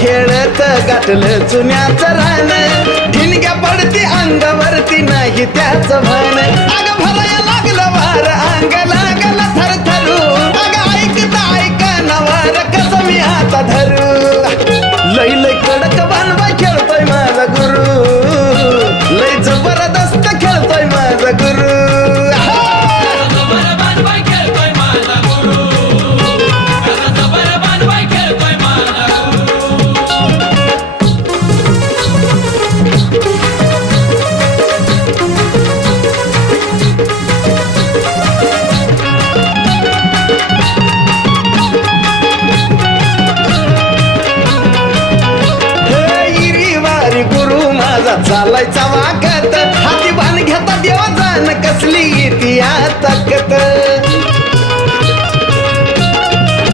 खेळत गाठलं चुन्याचं रान ठिणग्या पडती अंगावरती नाही त्याचं भान अग भराया लागलं वार अंग लागलं थरथरू अग ऐकता ऐका वार कसं मी आता धरू लय लय कडक बांधवाय खेळतोय माझा गुरु लय जबरदस्त खेळतोय माझा गुरु चालायचा वाग